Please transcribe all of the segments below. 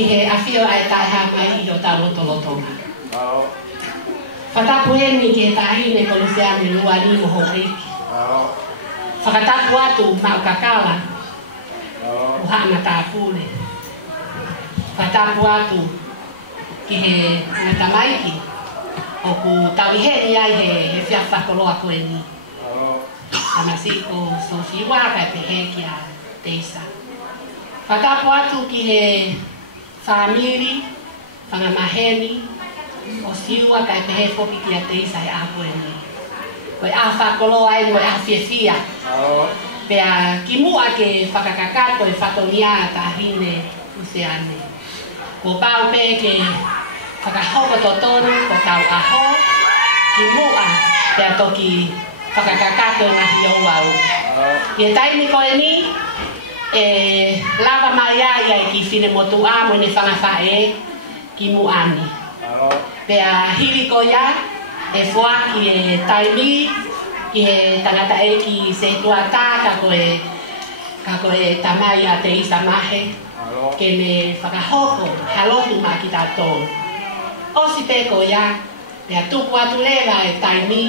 ki he awhio ai tae ha mai i o tā lotolotonga. Whatapu e mi ki he tahine ko Luciane lua ni mo ho reiki. Whakatapu atu mau kakala. Uhana tā pule. Whatapu atu ki he matamaiki. O ku tauiheni ai he whiawhakoloa koe ni. Amasiko so fiwa kai pehe ki a teisa. Whatapu atu ki he whamiri, whangamaheni, o siua kai pehe poki ki a teisa e apo e ni. Koe a whakoloa e moe a whiawhia. Pea ki mua ke whakakakato e whatonia a tahine Luciane. Ko pau pe ke whakahoko to tonu, ko tau aho, ki mua pea toki whakakakato e ngahi o wau. I e taimi koe ni, e lava mai ai ai ki whine motu a mo ne whangawhae ki muani. Pea hiri ko ia, e whua ki e taimi, ki he tangata e ki se tuata ka koe tamai a te isa mahe, ke me whakahoko halotu ma ki tātou. O si pe ko ia, pea tuku atu lewa e taimi,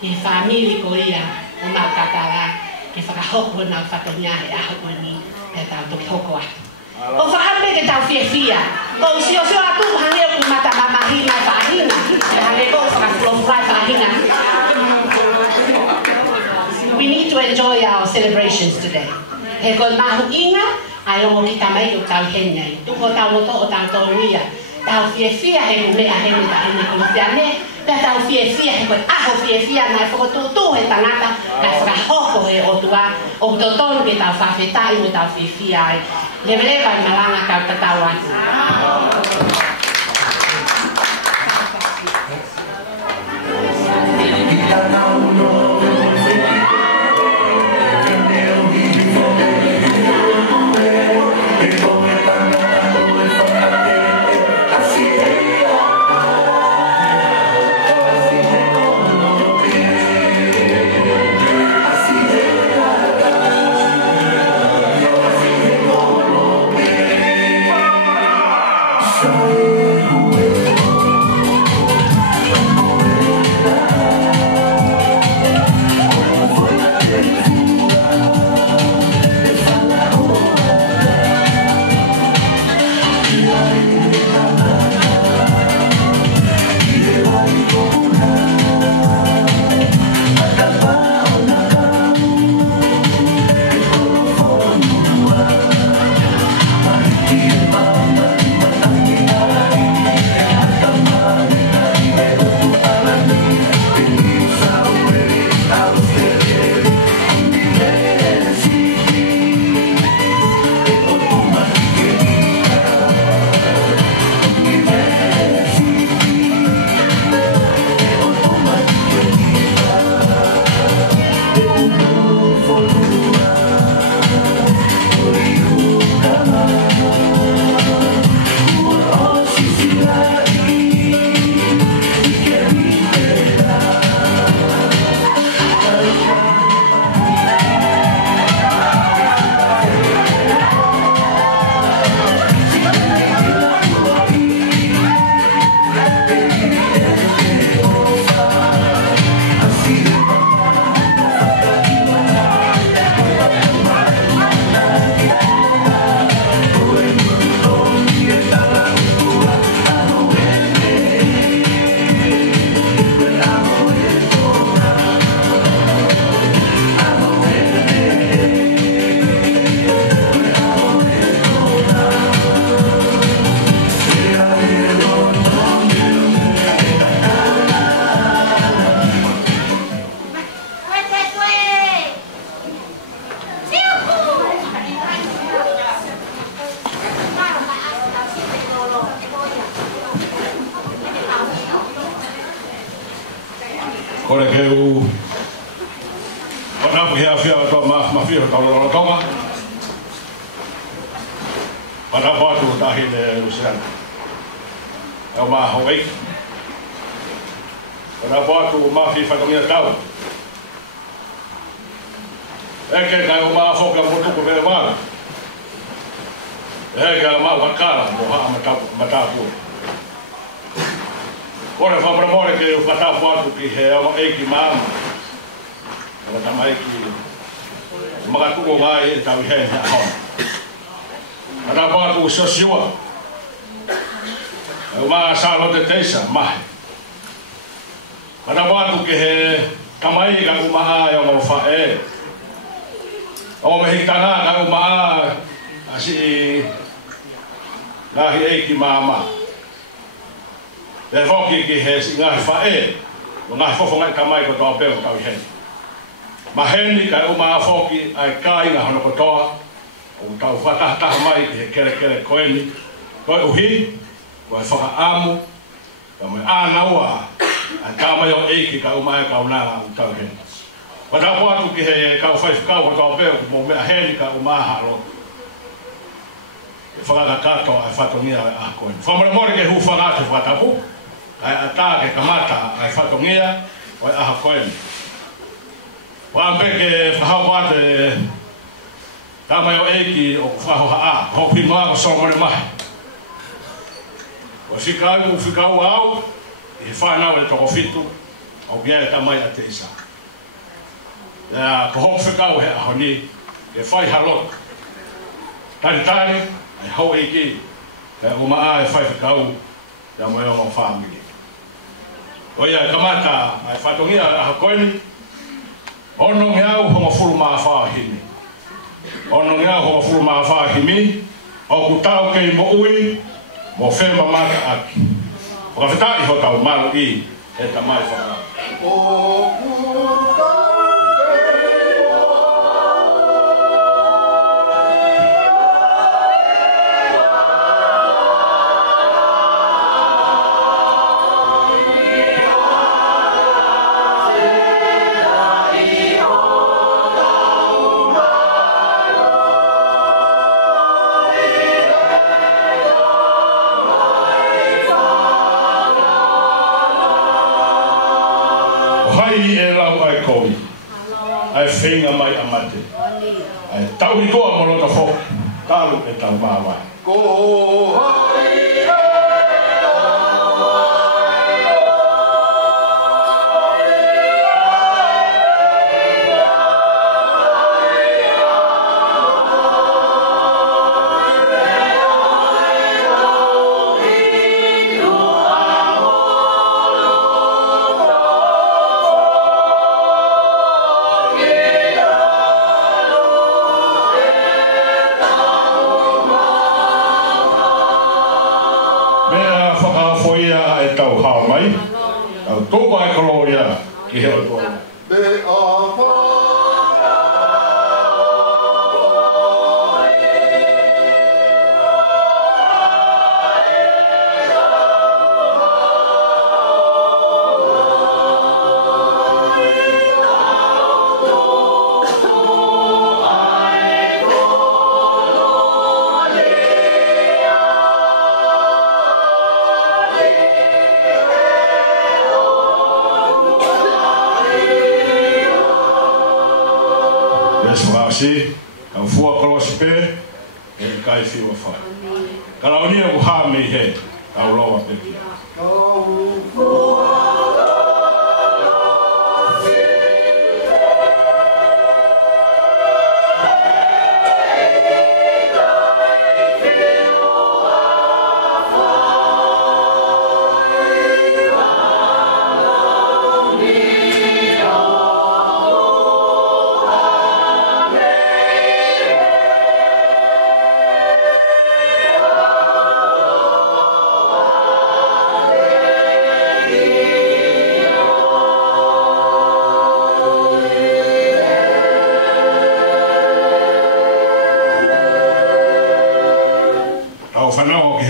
ki he whamiri ko ia, o mau kakara, ke whakahoko nau whatonia he aho ko ni, pea tau toki hoko atu. O whahambe ke tau whiawhia, o si o sio atu hange o kumata mamahina e whaahina, e hange ko whakafulofuai whaahina. We need to enjoy our celebrations today. He koe mahu inga, ai rongo ki tamai o tau henyai. Tuko tau loto o tau toruia. Tau whiawhia he ko mea hene ta hene ko Luciane. Pea tau whiawhia he koe aho whiawhia nai whakotūtū he tangata. Kai whakahoko he otua. O totonu ke tau whawhetai mo tau whiawhia ai. Leveleva i malanga kau tatau atu. Kore ke u Wanapu hea whia to mawhia kaurora tonga. Wanapu atu tahine Luciane. Eo maa hawai. Wanapu atu mawhi whakamia tau. Eke kai o maa whoka motuku vere wana. e ka ma wakala mo ha matapu ora fa promore ke o fata foto ki he o e ki mama o tamai ki maga ku ga e ta he ha ada pa ku so siwa o ma sa lo de tesa ma ada pa ku ke he tamai ka ku ma ya mo fa e o me hitanga ka ku ma asi lahi e ki mama le foki ki he singa fa e nga fofo nga kamai ko to pe ko he ma heni ka uma foki ai kai nga hono ko to o tau fata ta mai ki kere koeni ko uhi ko fa amu ka me ana wa a kama yo e ki ka uma ka una u tau he wa ta po atu ki he ka fa ko to pe mo me heni ka uma ha lo fala kato ai fatongia a ko famole more ke hu fala te fatapu ai atake kamata ai fatongia o a ko wa mbeke fa wate tama yo eki o fa ha ho pima so more mai o fika au e fa na o to fitu o bia tama ya teisa ya ko ho fika o ha ni e fa halok tani ai hau e ki o maa e fai whakau ya mo e o family o ia kamata ai whatongia a hakoini ono ngeau hongo furu maa whahimi ono ngeau hongo furu maa whahimi o kutau kei mo ui mo whema maka aki o ka whitai ho tau maru i e ta mai whakau ai whenga mai amate ai tau i toa molo ta fo talu e tau mawa ko tōku ai koloria ki heo tōna. Me a si ka fua kolosi pe e kai fiwa fa kala oni o ha me he ka loa pe ki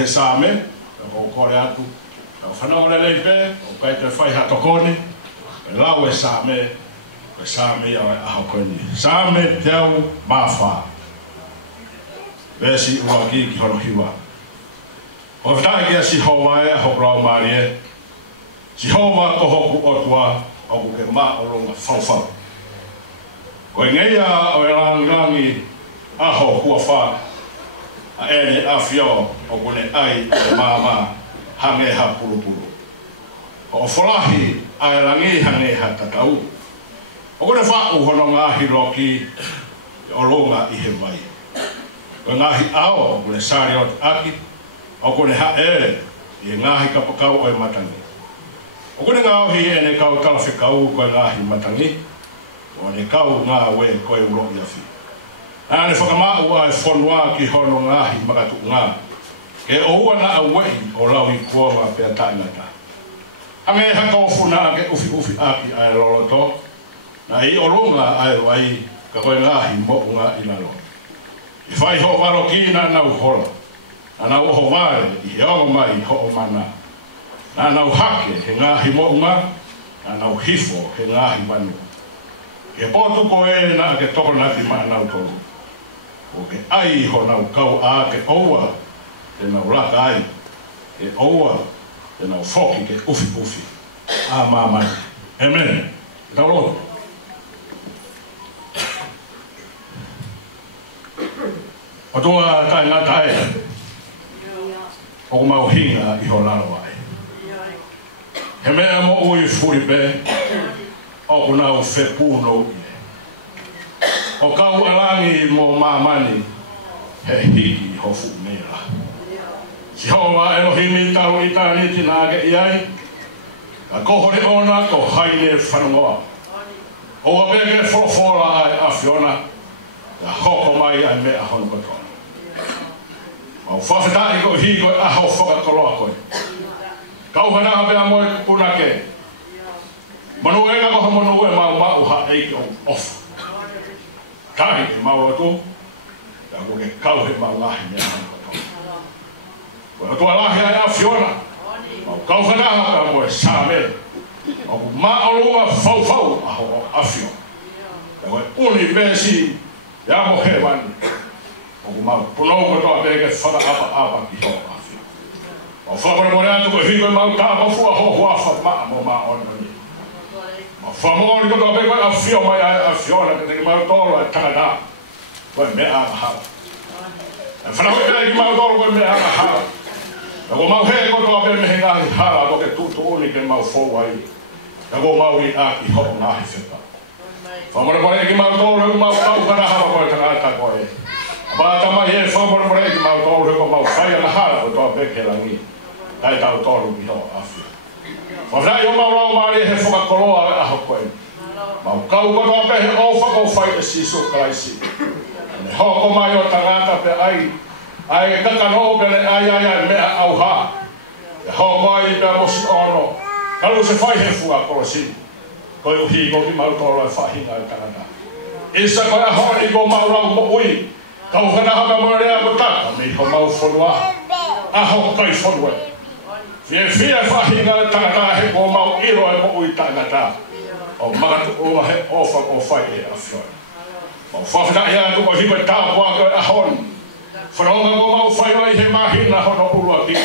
same o kore atu o whanau le leipe o kai te whai hatokoni e lau e same ia e aho koni same teo mawha vesi ua ki ki hono hiwa o whitai kia si hoa e ho rau maari e si hoa ko hoku otua o ku ke ma o ronga whauwhau ko e ngeia o e rangi aho kua wha a ene afio o kone ai o mama hange ha pulu. O folahi ai langi hange ha tatau. O kone whau hono ngahi loki o longa i he mai. O ngahi ao o kone sari o aki, o kone ha i ngahi kapakau o e matangi. O kone ngauhi ene kau kalawhi kau ko e ngahi matangi, o ne kau ngā we ko e ulo i afi. Ane whakamau a e whanua ki hono ngahi makatu ngā. E oua na a wei o lau i kua ngā pia tainata. Ange haka o funa ke ufi aki a e loloto. Na i olunga a e wai ka koe ngahi mo'unga i lalo. I whai ho waro ki na nau hola. Na nau oho ware i heongo mai ho o mana. Na nau hake he ngahi mo'unga. Na nau hifo he ngahi manu. He potu ko e na ke toko naki maa nau tolu. O ke ai ho nau kau a ke oua te nau laka ai. Ke oua te nau foki ke ufi. A mamai. Amen. Tau loto. O tua tai ngā tae. O mau hinga i ho lalo ai. He mea mo ui furi pe. O kunau whepuno i. O kau alangi mo mamani he hiki hofu mea. Si hoa Elohimi tau i tāni tinage i ai. Ka kohore ona ko haine whanongoa. O wapeke whofora ai a Fiona. Ka hoko mai ai mea hono katoa. Mau whawhetai ko hi koe aho whakakoloa koe. Kau hana bea moe punake. Manu ega koha manu e mau ha eiki o ofa. Kahi e mau atu. Ka kuke kau he mau lahi mea hono katoa. Koe atua lahi ai a Fiona. Mau kau hana bea moe sāme. Mau maolunga fau aho a Fiona. Ka koe uni besi ya mo he wani. O mau punou ko to pege fara apa ki ho afi. O fara mo atu ko higo mau ta mo fu ho afa ma on ni. O fara mo ko to pege afi o mai afi ona ke mau to la Canada. Ko me a ha. E fara mo ke mau to ko me a ha. O mau he ko to pege me nga ha ko ke tu ni ke mau fo wai. Ko mau i a ki ho na hi feta. Fara mo ke mau to mau kana ha ko ta ko e. Ba tama he fomor morei ki mau tolu ko mau fai na hala ko to peke langi. Dai tau tolu ki ho afi. Mo dai o mau mari he foka koloa a ho koe. Mau kau ko to pe o fa ko fai si so kraisi. Ne ho ko mai o tangata pe ai ka no pe ai me au ha. Ho mai pe mo si ono. Kalu se fai he fuga ko si. Ko yo hi ko ki mau tolu fa hinga tangata. Isa ko a ho ni ko mau ra mo ui. Kau hana hama morea mo taka, me ho mau whanua. Aho kai whanua. Whia whahinga tangata he ko mau iro e mo ui tangata. O magatu o he ofa o whai e a whioi. O whawhina ia tu ko hiwa tau pua koe a hon. Whanonga ko mau whai wai he mahina hono urua ki.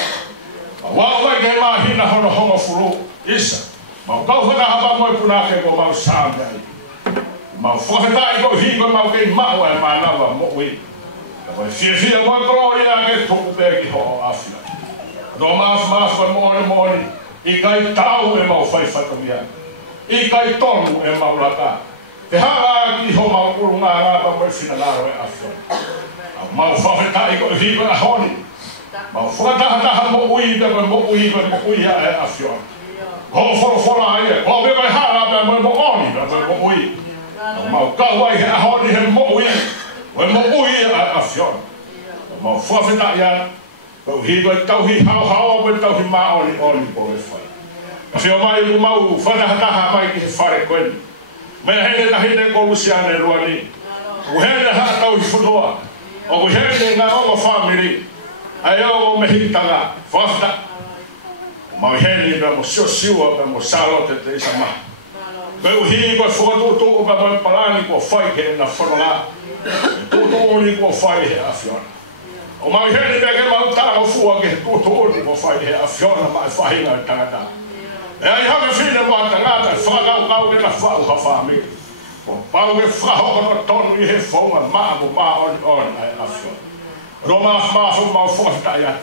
Wawai ke he mahina hono hongo furu isa. Mau kau hana hama moe punake ko mau sāmei. Mau whawhina i ko hiwa mau kei mau e manawa mo ui. Koe fia mo gloria ke tuku pe ki ho afia. Do mas moni i kai tau e mau fai whakamia. I kai tonu e mau laka. Te haa ki ho mau kuru ngā ngāpa mo whina ngāro e afia. Mau whawhetai ko hiwa a honi. Mau whakataha mo ui pe mo ui e afia. Ho whora ai e. Ho me mai hara pe mo oni pe mo ui. Mau kawai he a honi he mo ui. Wa mo ui a Fiona. Mo whawheta ia. Kau hiwa tau hi hao me tau hi maa oli po e whai. A whio mai u mau whanahataha mai ki he whare koeni. Mea hene na hene ko Luciane Ruani. U hene ha tau hi whanua. O ku hene ngā oma whamiri. Ai o me hitanga. Whawheta. O mau hene me mo siwa me mo salote te isa maha. Kau hiwa whakatutu me mo palani ko whai hene na whanonga. Tutuni ko whai he a Fiona. O mai hene peke mau tāo fua ke tutuni ko whai he a Fiona mai whahinga i tangata. E ai hake whine mo a tangata, whakau ke na whau ha whami. O pau ke whahoka no tonu i he whaunga maa mo maa oni ai a Fiona. Roma mafu mau fota ya.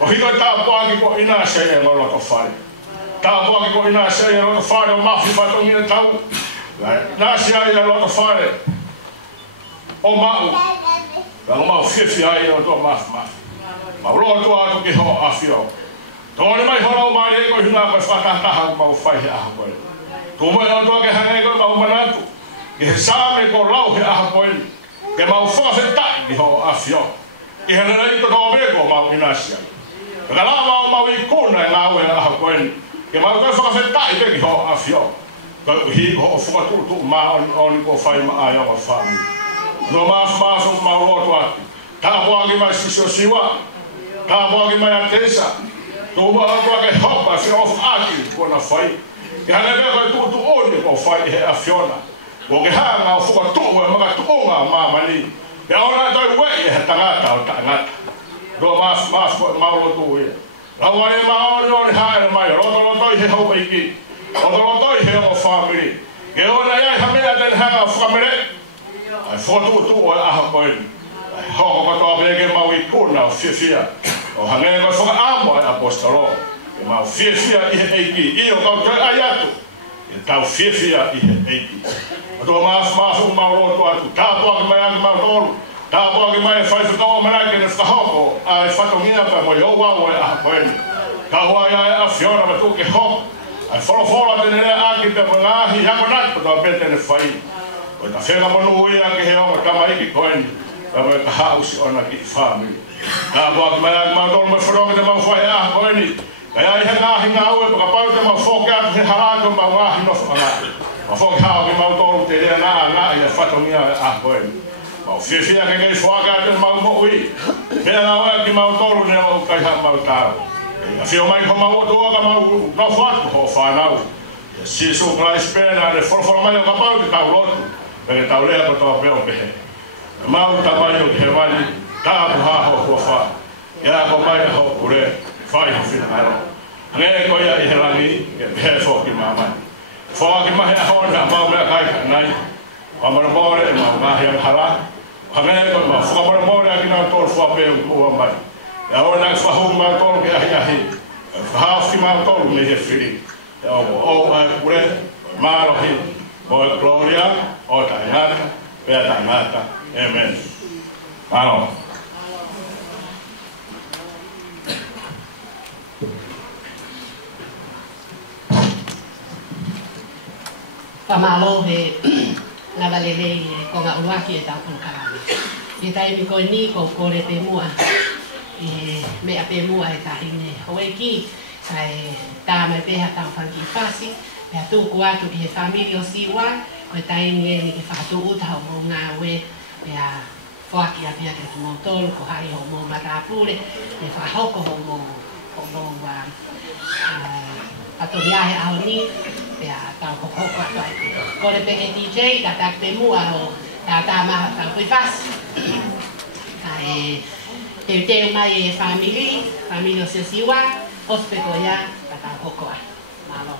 O hino ta poaki ko ina se e ngolo to fare. Ta poaki ko ina se e ngolo fare o mafu fato ngi tau. Na sia ia lo to fare. O mau. La mau fifi ai o to mafu mafu. Ma lo to atu ki ho afio. Tole mai hora o mai ko hina ko fata ta ha mau fai ha ko. Tu mo o to ke hangai ko mau manatu. Ke same ko lau he ha ko. Ke mau fa se ta ki ho afio. I hana nei to no be ko mau inasia. Ka la mau I kona na we ha ko. Ke mau ko fa se ta I ki ho afio. Ka hi ho fa tu ma on ko fai ma ai o fa. No ma so ma ro to atu. Ta ho ki mai siwa. Ta ho ki mai atesa. Tu ma ko ke hopa se of aki ko na fai. Ke hana be ko tu o ko fai he afiona. Ko ke hanga o fa tu e ma tu nga ma mali. Ya ora to we he tangata o tangata. Do mas ma ro tu e. La wa e ma o ha mai ro to he ho iki. O to he o family. Ke ora ya ha me den hanga family. Ai fo tu a ha ko. Ai ho ko to be ke ma wi ko na fifia. O hanga ko fo amo apostolo. E ma fifia I iki. I o ko ai atu. E tau fifia I iki. Do mas ma ro to atu. Ta po mai ma ro. Ta po mai fai to mana ke na hoko. Ai fa to mina pa mo yo wa a ko. Ta wa ya a fiona ma tu ke ho. Ai fo te ne a ki pe na hi ha ko na to pe te ne fai. O ta fela mo no ia ke he o ka mai ki ko ni. Ta ma ka house ona ki family. Ta po mai ma do mo fro ke ma fai a ko ni. Ai he na hi na o ka pa te ma fo ka te hala ko ma wa hi no fa na. Ma fo ka ke ma to te le na ia fa to mina a ko ni. Ma fifia ke ngai fo ka te ma mo ui. Pe na wa ki ma to ne o ka ha ma ta. A fio mai ko ma o do ka ma no fa ko fa na. Si so Christ pena le for mai ka pa ki ta lo. Pe ta le ko to pe o pe. Ma o ta mai o ke vali ta ha ho fa. Ya ko mai ho kure fai fi na. Ne ko ya I helani ke pe fo ki mama. Fo ki ma ha ho na ma me kai nai. Ma mo re ma ha hala. Hame ko ma fo mo re ki na to fo pe o mai. Ya o na fa ho ma to ke ya hi. Fa fi ma to me he fili. Ya o kure ma ro hi. Bo gloria o ta ngata pe ta ngata. Amen. Ano. Pamalo he na valele ko nga uaki e ta pun karami. I tai mi ko ni ko kore te mua. Me a pe mua e ta hine. Hoi ki sai ta me pe ha ta fangi fasi. Me tu ku atu ki he family o siwa. Ko tai ni ni ke fa tu uta mo nga we. Me a foaki a pia ke tu mo tolu ko hai ho mo matapule. Me fa hoko ho mo wa ato viaje a oni ya ta ko ko ko le pe DJ ta ta pe mu a o ta ma ta kui fas ai te mai family o se siwa hospeko ya ta ko ko malo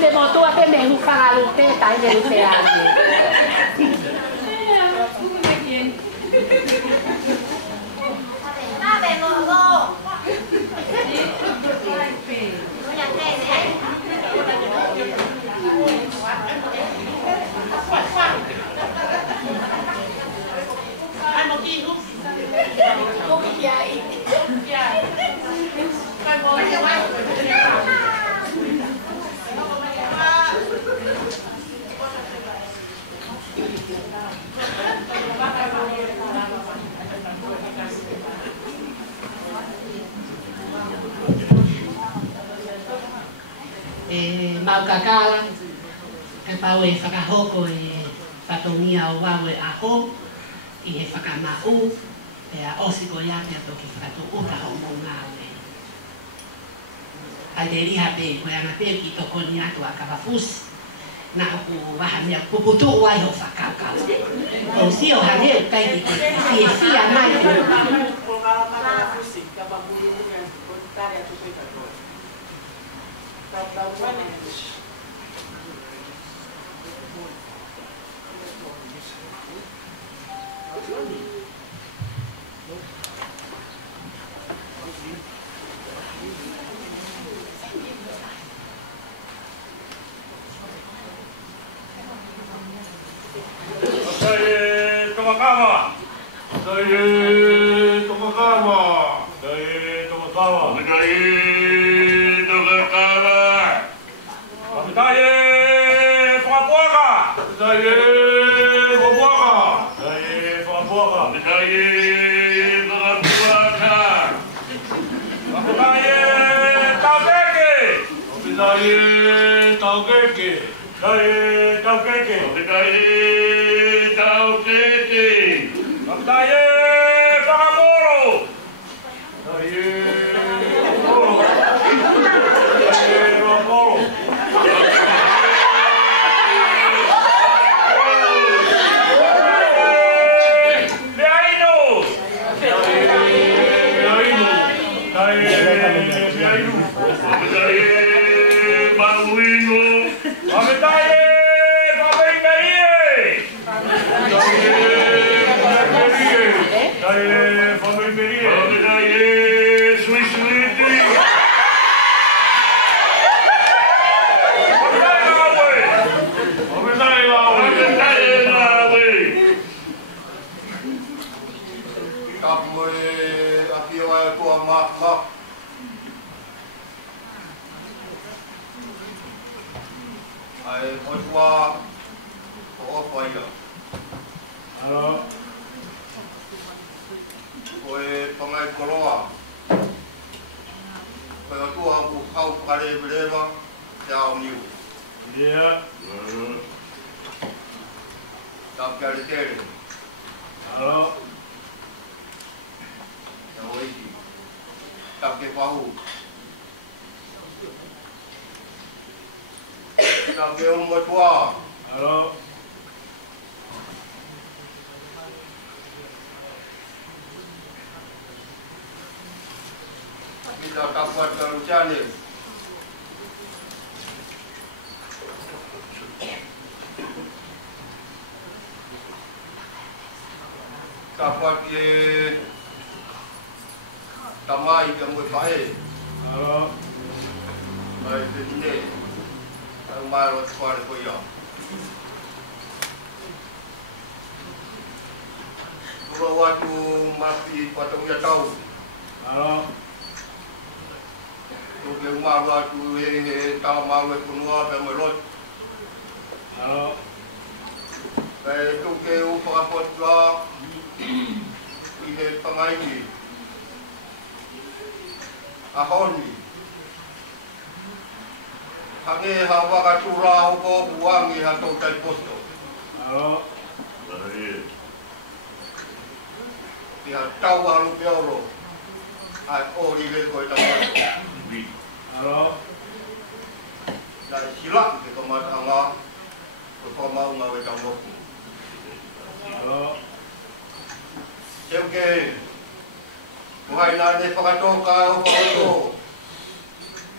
me motu a me hufanga lute tai de lute ate. Ave mogo. Maukakala, ke pau e whakahoko e whatonia o wawe aho, i he whakamau, e a osiko iake ato ki whakatu uta o mō ngāwe. Ai te riha pe, koe anga pe ki toko ni atu a kawafusi, na oku waha mea puputu wai ho whakaukau. O si o haneu kai ki te fia mai te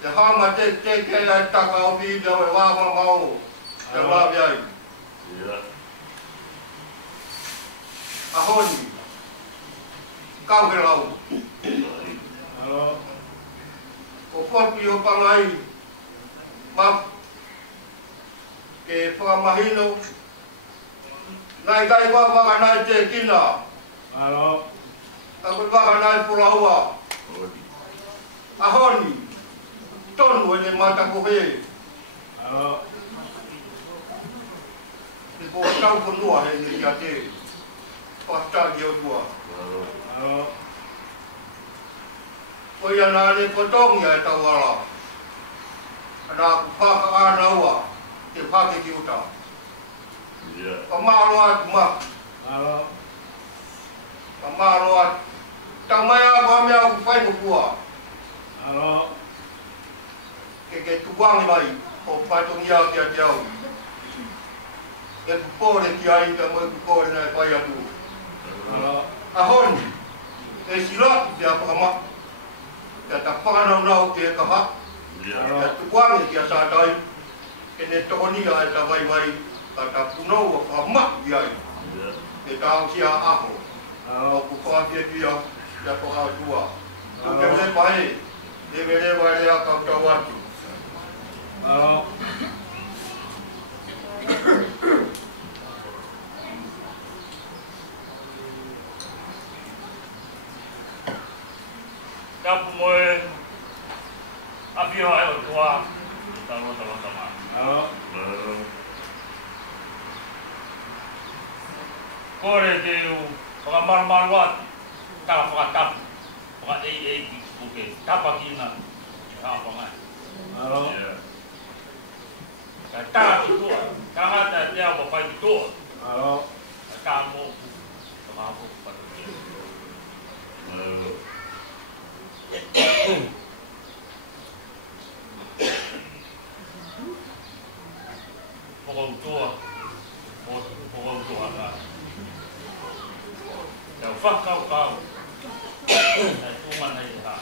Te hama te ke ai taka o video e wa mau. Te wa biai. Ahoni. Kau ke lau. O kopi o pangai. Ma ke whakamahino. Nai kai wa nai te kina. Aku nai pulaua. Ahoni. Tonu ele mata kohe. Ipo tau konua he ni ate. Pasta dia tua. Ko ia na le potong ya tau ala. Ana ku paka ana wa. Te pake ki uta. Pamaro ma. Pamaro tamaya ba me aku fai ko bua. Que tuang mai o patong ia kia jauh. E pore ki ai ka mo pore na pai atu. Ahon e sila dia pama. Ya tapana nau ke ka ha. Ya tuang ki asa dai. Kene toni ai ta vai vai ka ta puno o pama dia. E ta sia aho. O ku fa dia dia ya ko ha tua. Tu ke le pai. De vere vai ya ka ta watu. Kapu moe apio ai o tua talo tama. Kore te u pagamarmar wat ta pagatap. Pagat ei buke tapakina. Ha pangai. Kata itu, kata dia bapak itu. Kamu kamu pada dia. Pokok tua lah. Yang fah kau. Itu mana dia?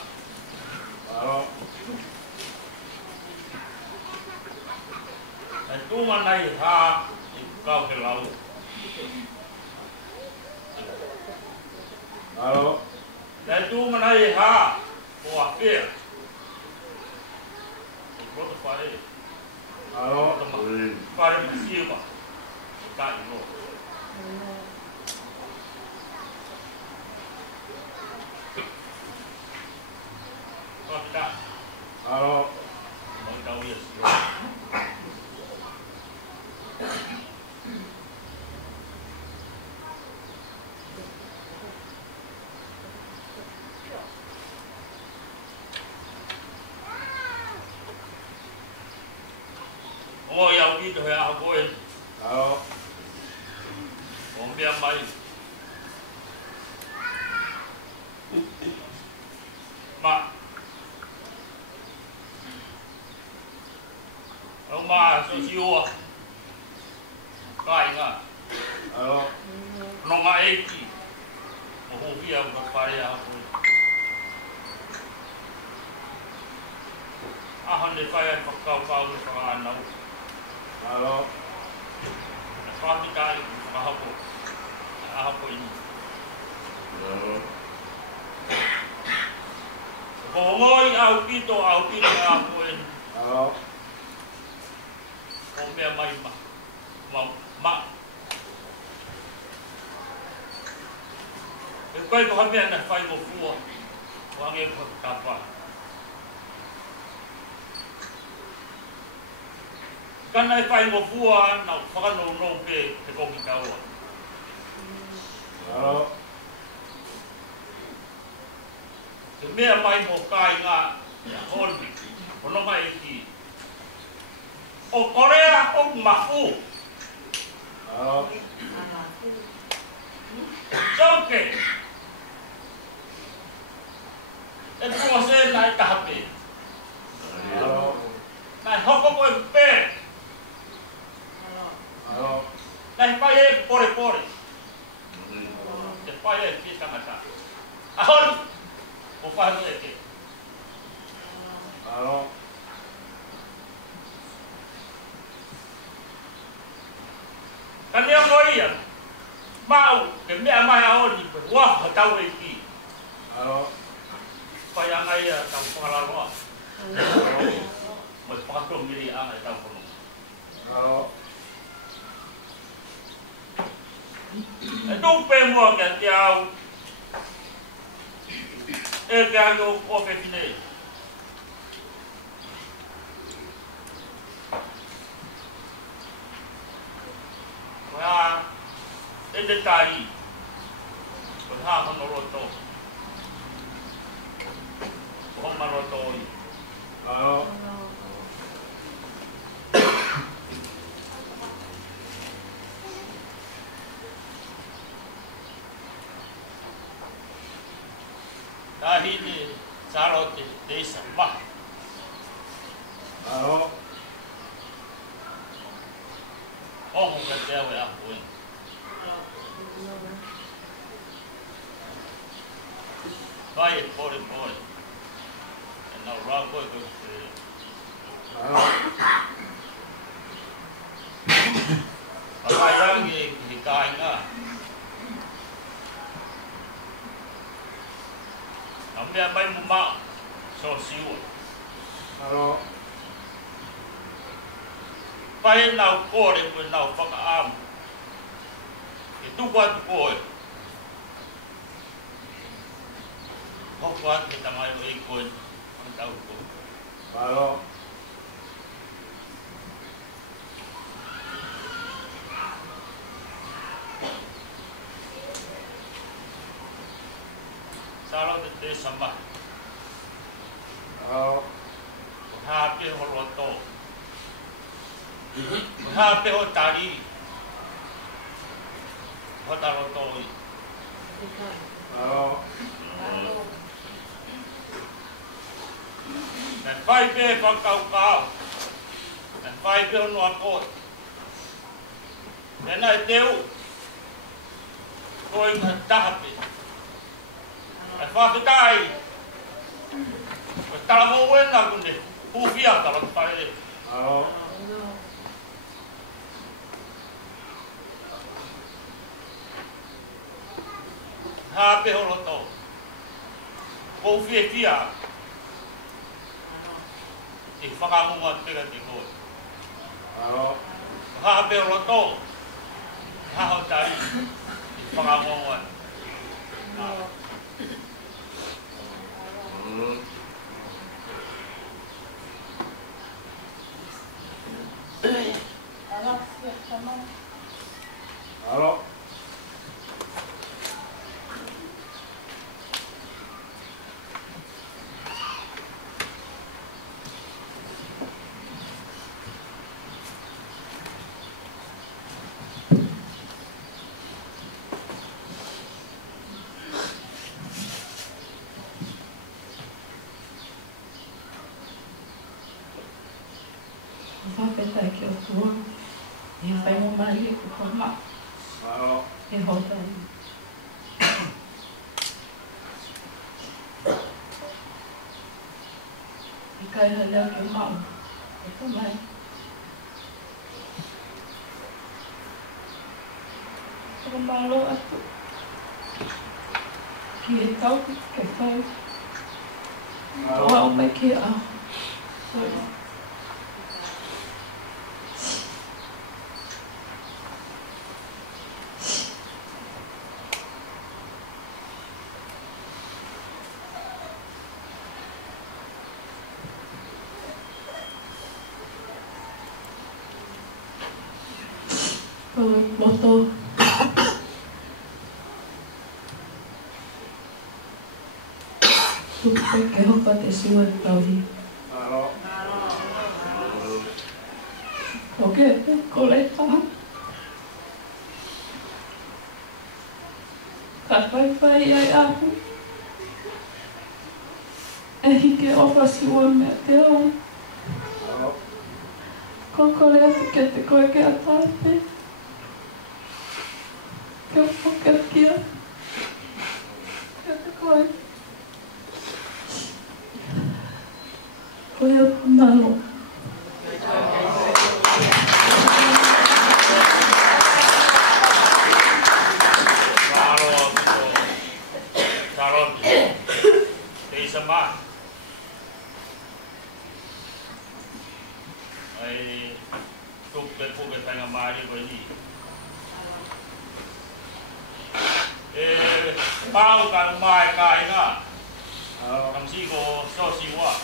Itu mana dia? Kau ke laut. Itu mana dia? Wakil. Berapa kali? Kali masih apa? Tak itu. Kau tak? Kau tahu ya? Oh, yang itu ya aku ini. Orang biar main. Mak. Ông mà sosiu à? Cái ngà. Nó ngay gì? Một hôm kia một phải à? Ahon di phải anh kau được sang anh đâu? Kau kita apa ini? Kau ngoi au kita aku ini. Kau biar main mak. Kau kau biar nak fai mo fuwa. Kau ngei kau kapal. Kan ai fai mo fuwa na whakanong pe te kongi kaua. Te mea mai mo kai ngā honi, hono mai ki. O Korea o mafu. Soke. E kua se nai tahape. Nai hoko koe pe. Nai pai e pore. Te pai e ki tangata. Ahon! O whahano e ke. tau e ki. Alo. Pai angai a tau whakalaroa. Mai whakato miri anga e tau whanu. Alo. E tō pēmua kia te au. E kia ngō ope finei. Koea, e te tai. Koe hā hono roto. Homa roto i. Alo. Tahi ni saro te desa ma. Alo. Ongo ka te awe a koe. Vai e kore kore. E nau rā koe koe koe. Alo. Pakai rangi ki kai ngā. Ambil apa yang bumak sosial. Alo. Pai nau kore pun nau whakaam. Itu buat koe. Kau buat kita mai o ikon. Kau tahu koe. Alo. Salo te sama. Alo. Hape ho roto. Hape ho tari. Ho roto i. Alo. Dan pai pe kau. Dan pai pe no akot. Dan ai teu. Koi ngatape. Whakatai. Tala mo wena kunde. Pufia tala pare. Alo. Hape holoto. Pufia tia. I whakamunga pega te koe. Alo. Hape holoto. Haho tari. I whakamunga. Alo. Whapeta ki o tua. E whai mo mari e kukama. Alo. E hota i. I kai halea ki mau. E ka mai. Ka malo atu. Ki e tau ki ke whai. Oa o mai ki a. Sorry. Moto tupe ke hopa te siwa tauhi. Alo. Oke, kole tahan. Ka whai ai ahu. E hike opa siwa mea te au. Alo. Kokole atu ke te koe ke ataipe. Ke whakakia. Ke te koe. Koe atu malo. ai tuk pe pu ke tanga mari ko ni pau kan mai kai nga kam si ko so si wa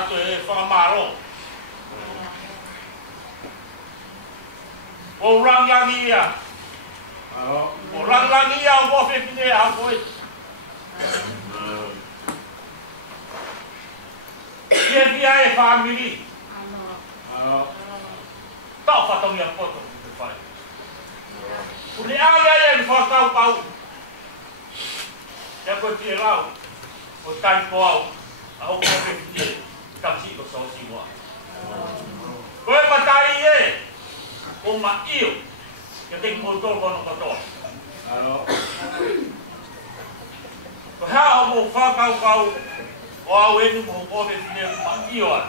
ato e fa maro orang lagi ya orang lagi ya wo fe ni a ko dia family tak patong yang foto uli ala yang foto kau yang kau tirau hutan kau aku kau pergi kamsi kau sausi wa kau matari ye kau makiu yang ting motor kau nak kotor kau hao mau foto kau wah ini mau kau pergi makiu ah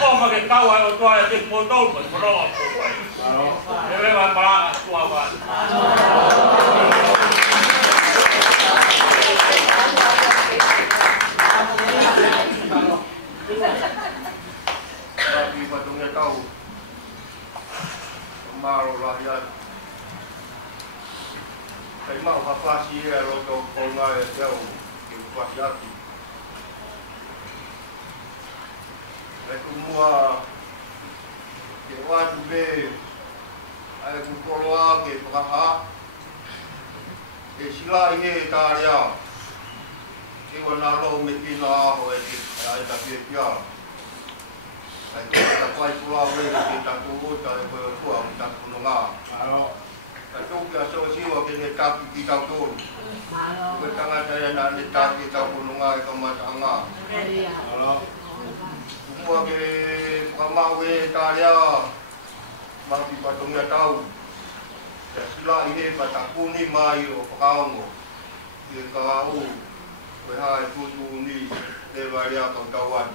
kau pakai kau ada tu ada ting motor kau berapa Lewan barang suawan. Tapi patungnya tahu Maro rakyat Kay mau kapasi roto kongai jauh Kipasiati Kay kumua Kewa tube Ay kukoloa ke pakaha Ke sila ihe karya Ke wanalo metina ho ay tapia Ay takwai pula we ke takuut ay kuwa takununga Tatuk ya so siwa ke ne tapi kita tun Ke tanga saya nak ne tapi takununga ke matanga Semua ke pamawe karya Mati patungnya tahu ya sila ihe patakuni mai o pakaongo ke kau behai tutu ni dewaria kawan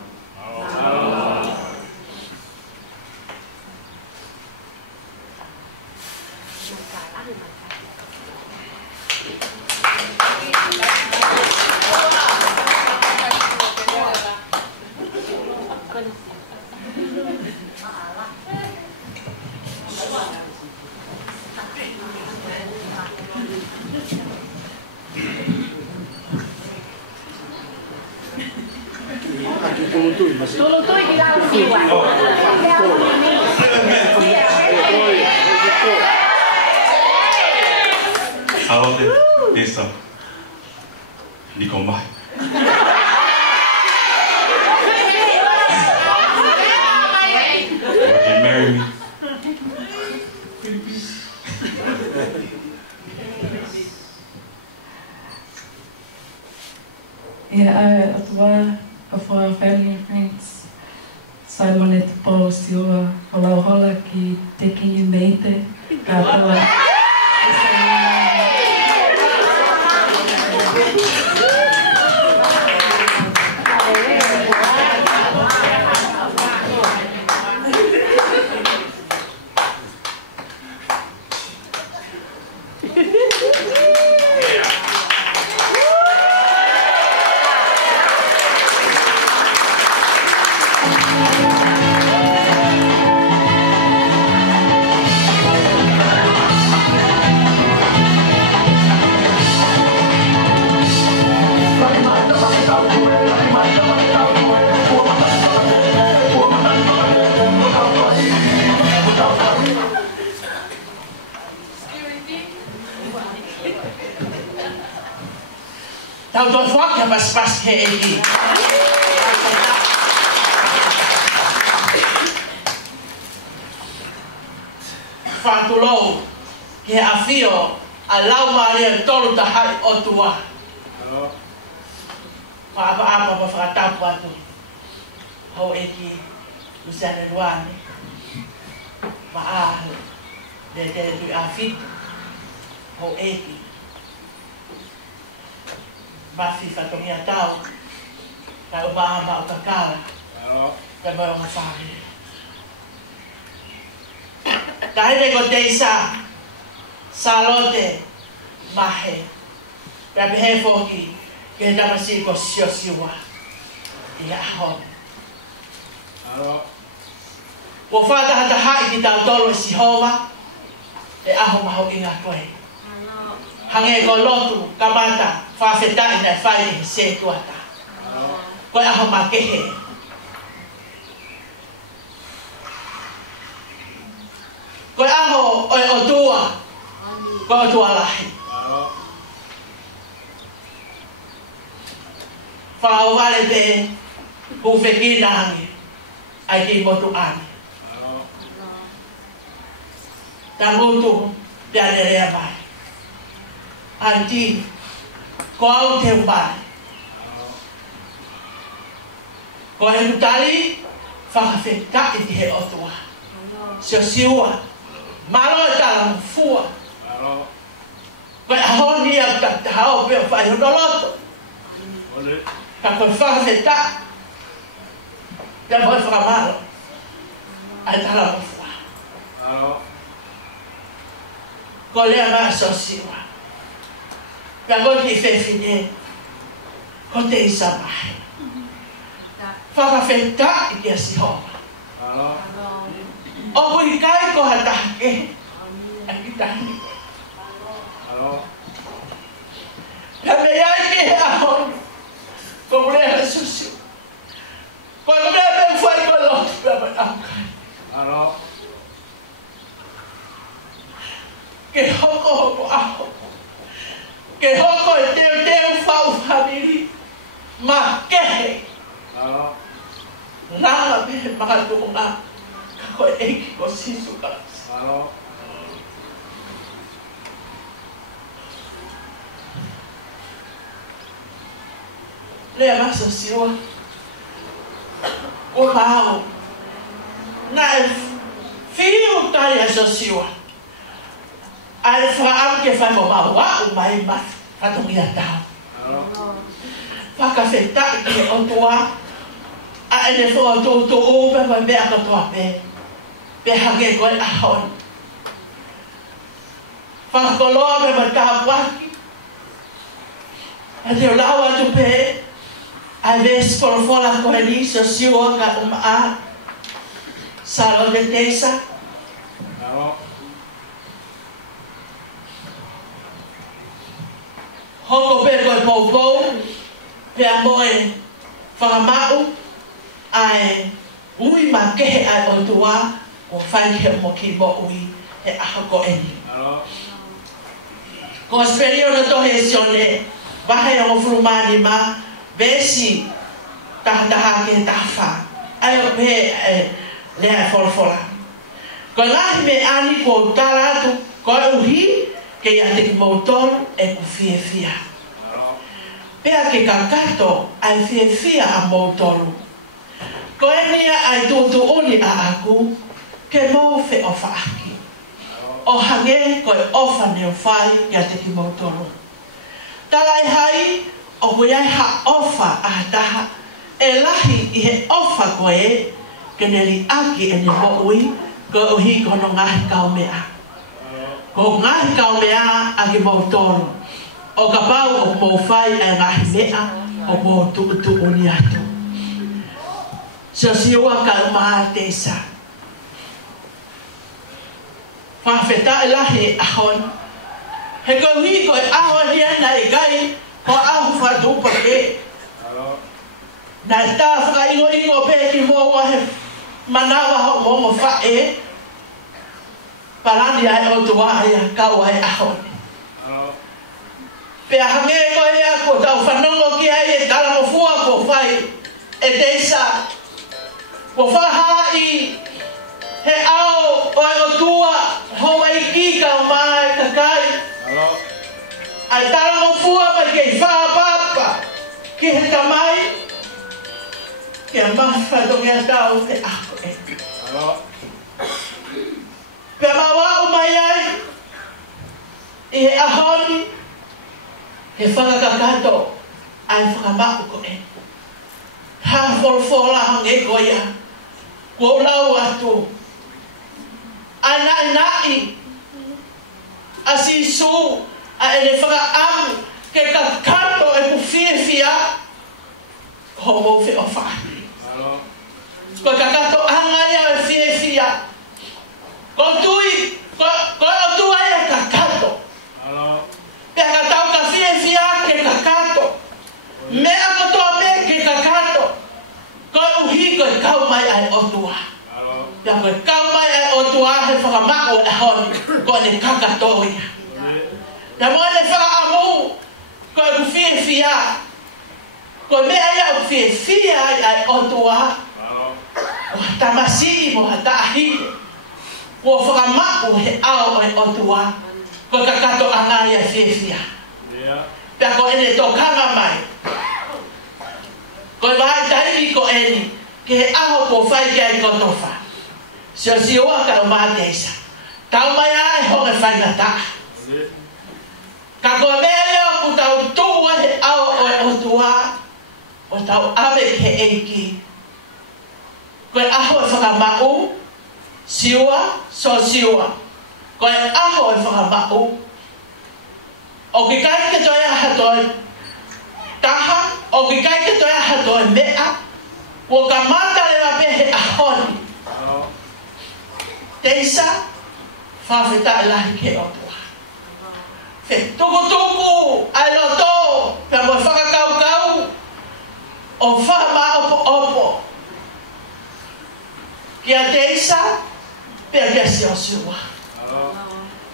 Tulutoy gila ang siwa. Halo desa di Kombai. Would you marry me? Yeah, of our family and friends. So I wanted to post your hola ki taking you mate. Tahu tuan fuak yang pas ke ini. Fatulo ke afio alau maria tolu tahai otua. Apa fakatap waktu. Hau eki usianya dua ni. Maah dari tu afit hau eki. Masih satu minyak tahu, kalau bahan tak kalah, dan orang sahih. Dahil ko desa, salote, mahe, tapi hefoki, kita masih ko siwa. i ahon. Ua whātahataha i ki tau tolo i Sihova, e aho maho i ngā koe. Hange ko lotu, kamata, whawheta i nai whai i se tuata. Koe aho ma kehe. Koe aho oe o tua, koe o tua lahi. Whao wale te uwhekina hangi, ai ki motu ane. Ta ngutu te ane rea mai. Anti, ko au te umai. Ko he mutali, whakawheta i ti he otua. Sio siua, malo e tala mfua. Ko e ahoni au tatahao peo whai honoloto. Ka koe whakawheta, te moe whakamalo. Ai tala mfua. Ko lea maa so siua. Pea koe ki whewhine, ko te isa mai. Whakawheta i kia Sihova. O kui kai ko hatake, a ki tahi. Pea me iai ki he ahon, ko mulea le susi. Ko mulea me whai ko lotu pea me aukai. Ke hoko aho. Ke hoko e teo whau whamiri, ma kehe. Nanga me mga tuunga, ka koe eiki ko sisu kalas. Lea maso siwa, o mao, na e fiu tai aso siwa. Ai whakaam ke whai mo maua o mai ma whatongi a tau. Whakawheta i ke otua, a ene whua tō ope mai mea katoa pe. Pe hange koe ahon. Whakakoloa me mai kāpuaki. A te o lau atu pe, ai ves kolofola koe ni so siua ka a. Salo de tesa. Hoko pe koe poupou, pe a moe whakamau, ai ui ma kehe ai o tua, o whai he mo ki mo ui, he aha ko eni. Ko asperio na tohe sione, wahe o furumani ma, vesi tahataha ke taha, ai o pe lea folfola. Ko lahi me ani ko taratu, ko uhi, ke ia te ki mautoro e ku fia. Pea ke kakato ai fia a mautoro. Ko e nia ai tūtu uni a aku, ke mau fe o whaaki. O hange ko e ofa neo whai ia te ki mautoro. Talai hai, o koe ai ha ofa a taha, e lahi i he ofa koe, ke neri aki e ne mo ui, ko uhi kono ngahi kau mea. Ko ngahi kau mea a ki mautoro. O ka pau o mou whai e ngahi mea o mou tuutu uni atu. So siua ka umaa te isa. Whawheta e lahi e ahon. He ko hui ko e ahon nia na e gai ko ahu whatupa ke. Na e tā whakaingo pe ki mō wahe manawa ho mō mo whae. Parani ai o tua ai a kau ai ahon. Pea hange ko ea ko tau whanongo ki ai e tala mo fua ko whai e te isa. Ko whahai he ao o e o tua hoa i ki ka o mai kakai. Ai tala mo fua mai kei whapapa ki he tamai. Ki a mawha tongi a tau te ako e. Pea mawa o mai ai i he ahoni. He whakakakato ai whakamau ko e. Ha wholwhola hange ko ia. Ko lau atu. Ana nai. Asi su. A ene whakaamu. Ke kakato e ku fia. Ko Homo fe ofa. Ko kakato anga ya fia. Ko tui ko tua ya kakato. Pe kakatau ka fia ke kakato. Me akoto me ke kakato. Ko uhi ko kau mai ai otua. Ya ko kau mai ai otua he whakamako e hon ko ne kakato ia. Ya mo ne whakamu ko e fia. Ko me ai au fia ai otua. O tamasi mo hata ahi. Ko whakamako he ao ai otua. Ko kakato anga ia fia. Pea ko ene tokanga mai. Ko vai taimi ko eni. Ke he aho ko whai ki ai kotofa. Sio sioa ka o māteisa. Tau mai ai honge whai na taa. Ka ko mea leo ku tau tua he ao o tua. O tau ame ke eiki. Ko e aho e whakamau. Siua, so siua. Ko e aho e whakamau. O ki kai ke toi aha toi taha, o ki kai ke toi aha toi mea, o ka mata lewa pe he ahoni. Teisa, whawheta e lahi ke otua. Fe tuku, ai loto, pe mo whakakau, o whama opo. Kia teisa, pe a kia siosua.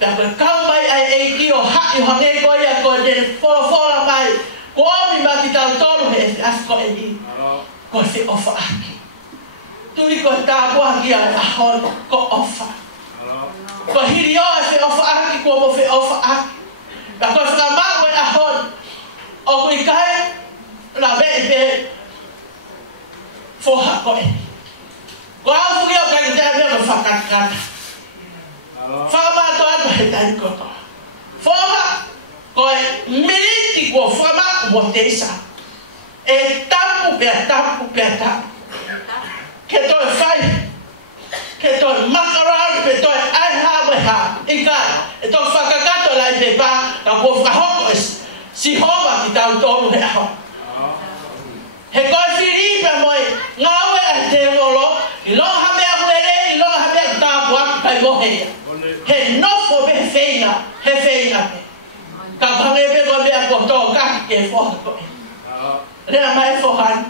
Tapi kau mai ai eiki o ha'i o hange koe a koe ne whora mai. Ko omi mati tau tolu he as koe ni. Koe whi ofa aki. Tui koe tāpua ki a ahon ko ofa. Ko hiri o e whi ofa aki ko mo whi ofa aki. Ka koe whakamau e ahon. O kui kai na mei pe whoha koe. Ko au fuki o kai te mea me whakakata. Whakamato atu he tai koto. Whoha, koe miniti kua whama mo teisa. E tapu pea tapu. Ke toi whai. Ke toi makarau, ke toi aiha weha. Ikai, e toi whakakato lai pe pā, ka kua whahoko e si homa ki tau tonu he aho. He koe whiri pe moe, ngawe a te rolo, i longa hamea hulere, i longa hamea tāpu aku kai mohea. He nofo be feina, he feina pe. Ka pange be ko mea koto kaki ke whoha koe. Rea mai whohan.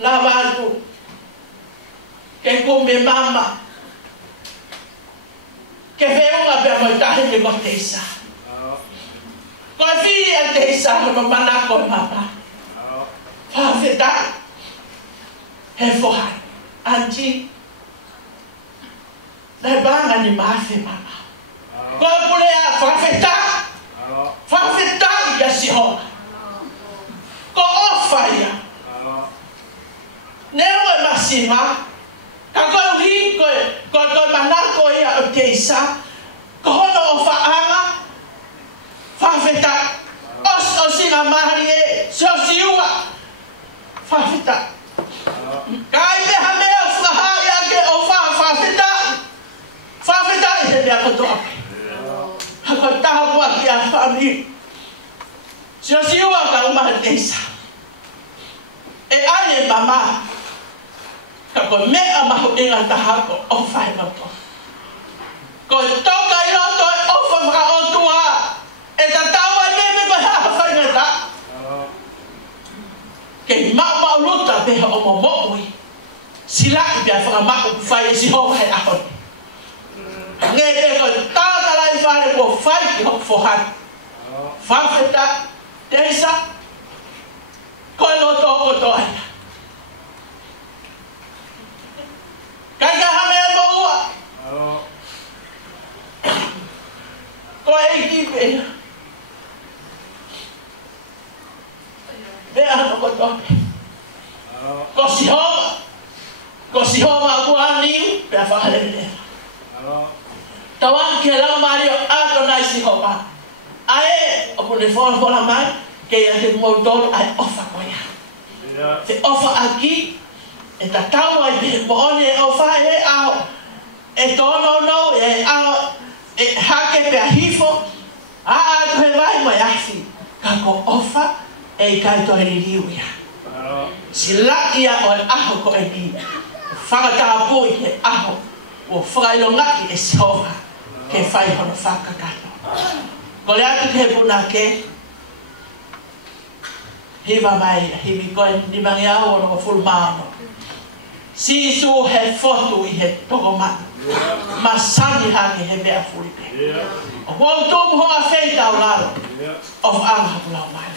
La wātu. Ke kume mama. Ke wheunga pe mo tahi me ko teisa. Koe whiri a teisa kono mana koe mama. Whawheta. He whohan. Anti. Dai banga ni maafe mama. Koe pule a whawheta. Whawheta i a sihoa. Ko ofa ia. Neo e masima. Ka koe uhi koe manako ia o teisa. Ko hono o whaanga. Whawheta. O singa mahari e. Sio siua. Whawheta. Kai meha mea whaha ia ke o whawheta. Whawheta i he mea koto ake. Hako tahapua ki a whami. Sio siua ka umaha teisa. E ai e mama. Ka koe mea mahu inga tahako o whaimato. Koe toka i roto e ofa maka o tua. E ta taua i me koe haha whaingata. Kei mau luta peha o mo mo'ui. Sila i pia whakamako whai e si hoa he ahoni. Nge te koe tātala i whare ko whai ki hok whohan. Whawheta, teisa, koe no tōko toaia. Kai ka hame e mo ua. Koe e ki pēna. Mea no ko toke. Ko si homa. Ko si homa a kua niu, pēa whakalelea. Tawang ke lau mario ato nai si homa. Ae, o kune whola mai, ke ia te moutoro ai ofa koia. Te ofa aki, e ta tau ai pe moone e ofa e ao. E tono no, e ao, e hake pe a hifo. A to he vai mai afi. Ka ko ofa, e kai to heli liuia sila ia o aho ko e ni whakata apu i ke aho o whakailongaki e soha ke whai hono whakakato ko le atu ke puna ke hiva mai hivi koe ni mangi au ono fulu maano si su he fotu i he toko manu masani hangi he mea fuli pe o wau tumu hoa feita o laro of anga pulau mai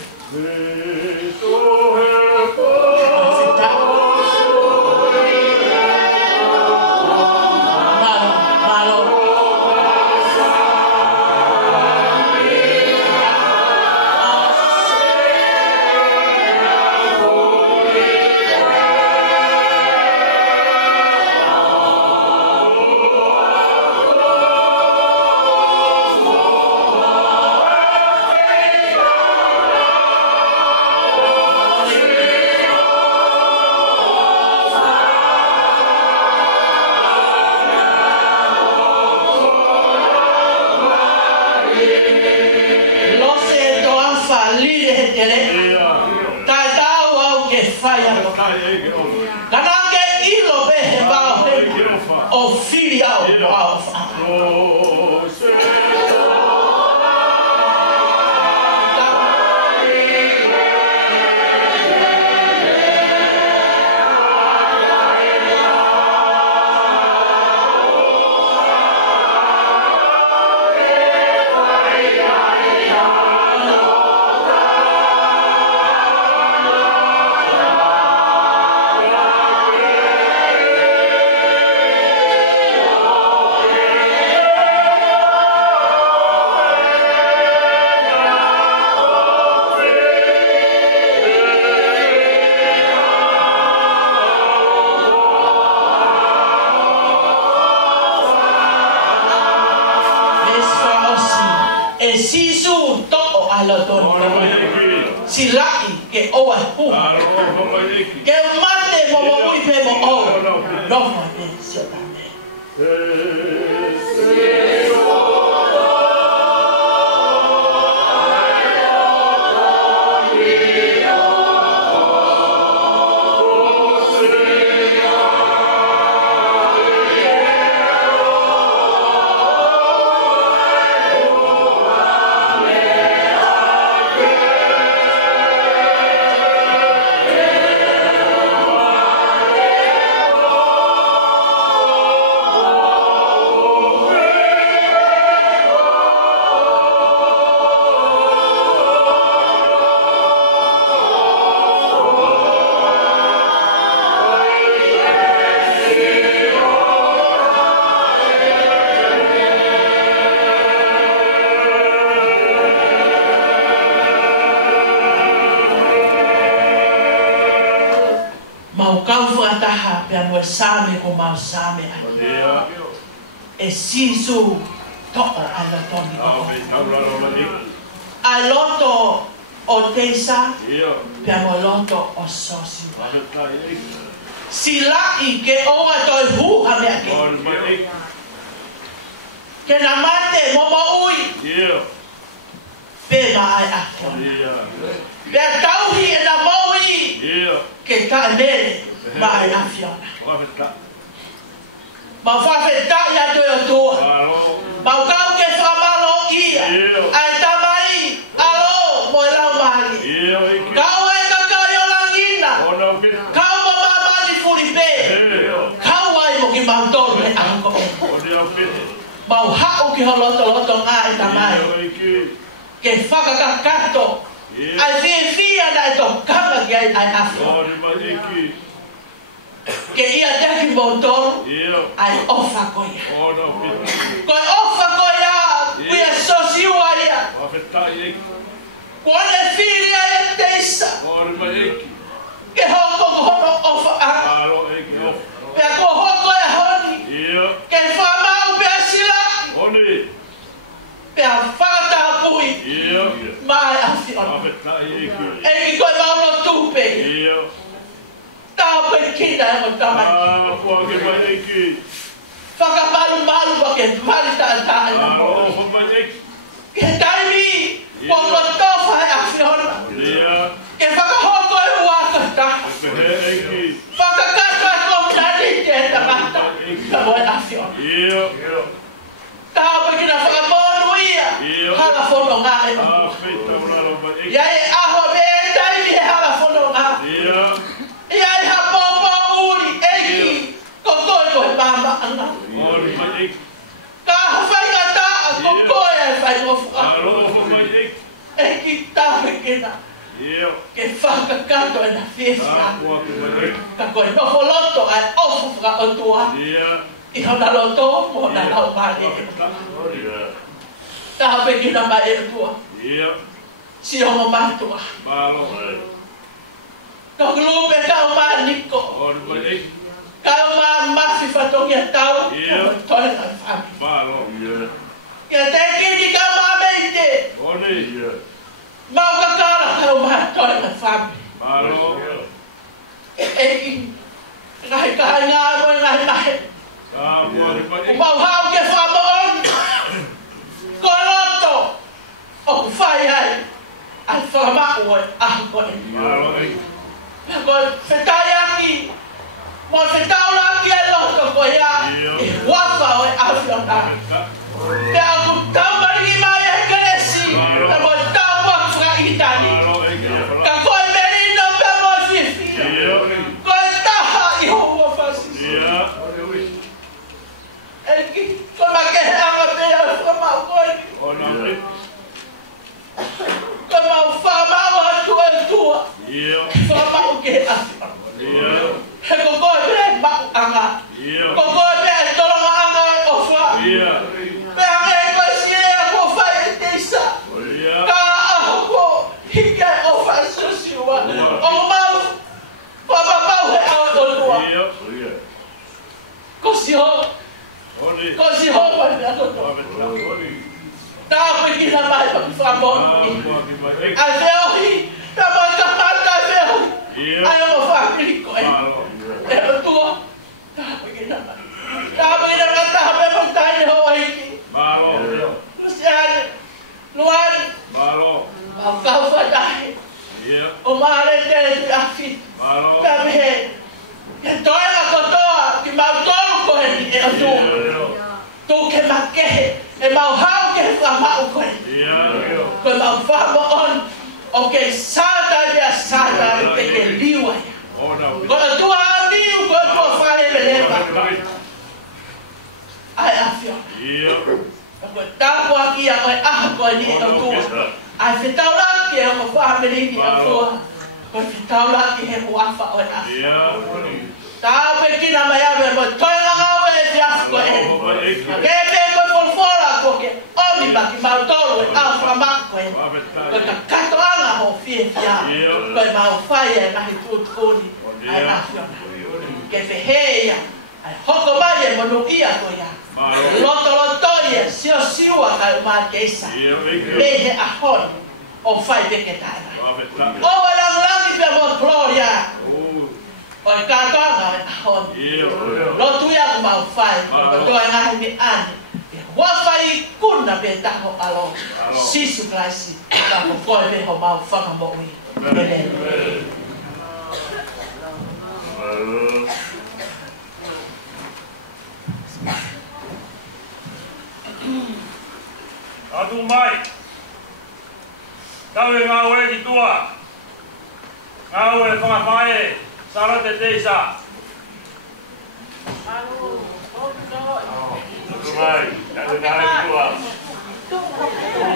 Same ko mau same e sisu to'o ala toni a loto o teisa piamo loto o sosi sila i ke oa toi hu a mea ke na mate momo ui pe ma ai ako pe a tauhi e na maui ke ka mele ma ai afiona ma whawheta ia toi o tua ma kau ke whamalo ia ai tamai alo mo e lau mahi kau e kakau i o langina kau ma mamani furipe kau ai mo ki mautonu e anko ma hau ki holoto ngā e tamai ke whakakakato ai whia na e to kama ki ai afro ke ia teki motor ai ofa koia koi ofa koia kuia sosiua ia kone firia e teisa ke hoko hono ofa a pe ko hoko e honi ke whamau pe sila pe a whata pui mai a whiona e ki koi mauno tupe Tau kina e mo tamaki. Whakapalu-malu wa ke marita-ata na mo. Ke taimi, wa mo tofa e a whiona. Tahu pergi nak famonu ia. Hala fono ngai. Ya aho beta ini hala fono ngai. Ya hapopo uri eki kokoi koi bamba anga. Kah fai kata kokoi fai ngofuka. Eki tahu pergi nak. Ke faka kato na fiesta. Kakoi no foloto ai ofu ka otua. Iho na loto mo na lau mali. Tahu pergi na mai tua. Si homo matua. Kau lupa kau maniko. Kau masih fatongnya tahu. Tolong faham. Ya teki di kau mamente. Mau kakala kau tolong faham. Ngai kahanya mo ngai. Mau hau ke famon. Koloto. Oh fire. Alfama oi ahoi. Kau fetayaki. Mau fetaulah dia loh kau ya. Wafa oi aflona. Dia aku tahu bagi maya keresi. Mau tahu waktu itali. Kau merino pemo fifi. Kau tahu iho wafasi. Eki kau makan apa dia sama kau. Kau mau fama tua. Fama ke apa? Kau boleh mak anga. Kau boleh tolong anga ofa. Pengen kau siapa kau fai desa. Kau aku hingga ofa sosial. Kau mau papa mau awak tua. Kau siapa? Kau siapa pada tua? Tahu pergi sampai famon. Alfeohi, tahu kapan alfeohi. Ayo family kau. Tua. Tahu pergi sampai. Tahu pergi sampai tahu memang tanya Hawaii. Mesti ada. Luar. Kau fadai. Umare dari afit. Kami. Yang toa nak kotor. Di mau tolong kau ni. Tu ke makke. Mau hau ke fama ukoi. Kau mau fama on. Oke sada dia sada teke liwa. Kau tua liu kau tua fale beleba. Ai afio. Kau tahu aki yang kau ni tua. Ai fitau lagi yang kau faham ni tua. Kau fitau lagi yang wafa on afio. Tahu pergi nama ya berbuat. Kau yang ngawe dia kau Kebe kau fora kau ke. Oni bagi mau tolong alfa makko. Kau kato anga ho fia. Kau mau fire na hitut kuni. Ai afio. Kebe heya. Ai hoko mai mo ia kau ya. Loto ya sio siwa kau markesa. Lehe ahon. O fai beketai. O lang pia mo gloria. Oi katanga ahon. Lotu ya mau fai. Kau ngai ni an. Wafai kuna beta ho alo sisu klasi ka ko ko be ho mau fanga mo wi Atu mai Tawe ngawe di tua Ngawe fanga pae sara te desa Mai, ada dari dua.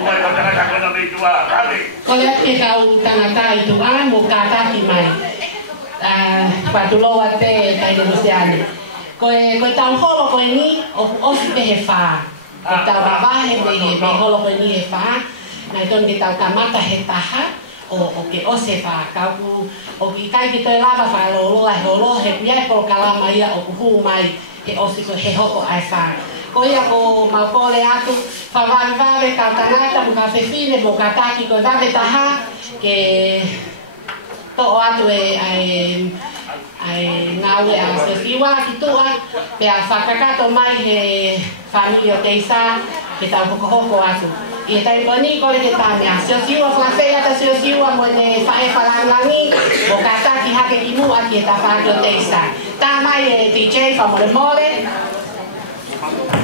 Mai kata kata dari dua kali. Kalau kita tangata itu mau kata kimai. Patulo wate kai negosiasi. Kau tahu kalau kau ini osi pehefa. Tahu apa he kalau kau ini hefa. Nah itu kita tamata hetaha. Oke osefa kau oke kai kita lava falo lah holo he biar por kalama ya oku mai he osi he hoko aifa. Koia ko maupole atu whawangware ka tangata mo ka whewhine mo ka taki ko dave taha ke to'o atu ai ngawe a sesiwa ki tua pe a whakakato mai he familio teisa ke tau hokohoko atu. I tai poni kore ke tamea sesiwa whawhea ta sesiwa mo ne whae whalangangi mo ka taki hake ki mua ki e ta familio teisa. Tā mai e DJ whamore mole Hey!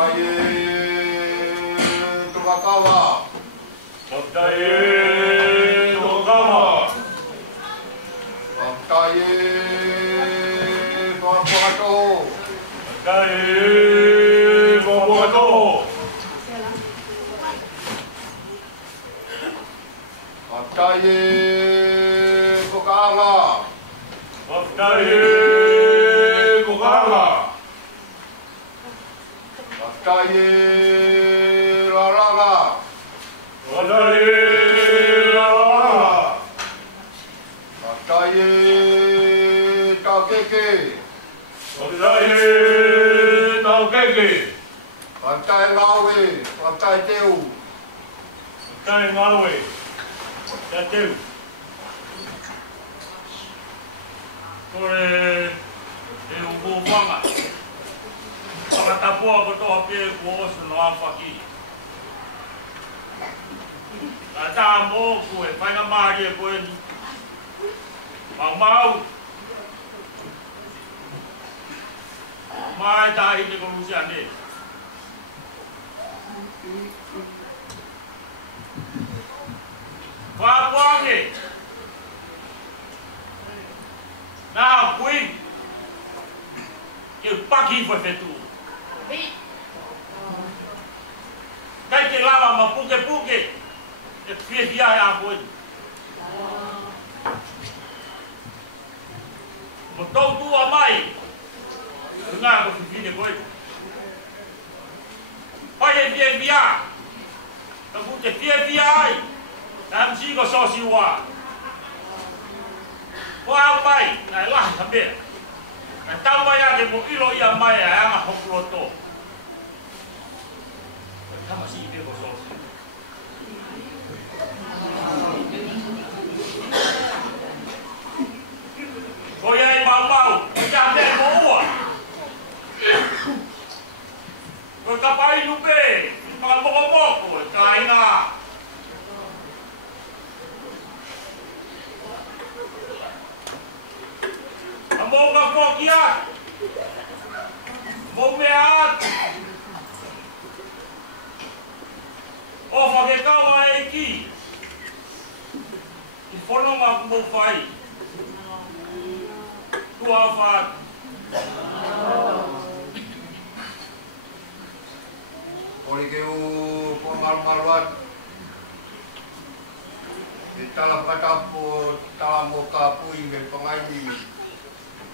Wakaye Tokakawa. Wakaye Tokakawa. Wakaye Papuato. Wakaye Papuato. Wakaye Kokanga. Wakaye Kokanga. Wakaye Laraga. Wakaye Laraga. Wakaye Takeke. Wakaye Takeke. Wakaye Ngawe. Wakaye Teu. Wakaye Ngawe. Teu. Kore e ugo wanga. Pakatapua ko to api ko osu no apaki. Kata mo ko e paina mari ko e mau. Mai ta ini ko lusiane. Wawange. Na kui. Que paki foi feito. Kai te lava ma puke. Que fie dia a foi. Botou tua mãe. Nga ko fine foi. Pai via. Ka puke fie ai. Nam si ko so si wa. Wa pai, na la tambe. Na tamba ya ke mo ilo ia mai a nga hokroto. Kama si be ko so. Ko ya mau, ya te mo wa. Ko ka pai nu be, pa mo ko kai na. Mau ka kokia. Mau meat. O fa ke ka wa iki. I fono ma mo fai. Tua fa. Ori ke u pomal-malwat. Di dalam katapu, dalam muka puing dan pengaji.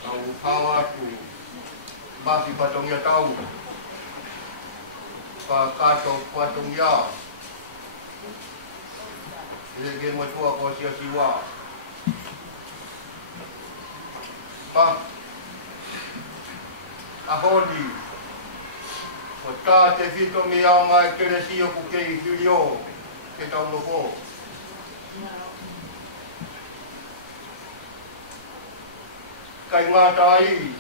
Tahu kawaku bagi patungnya tahu kakato patungnya ini game tua kosia siwa pak aholi kota tevito miyama keresio kukei video kita lupa kai ngatai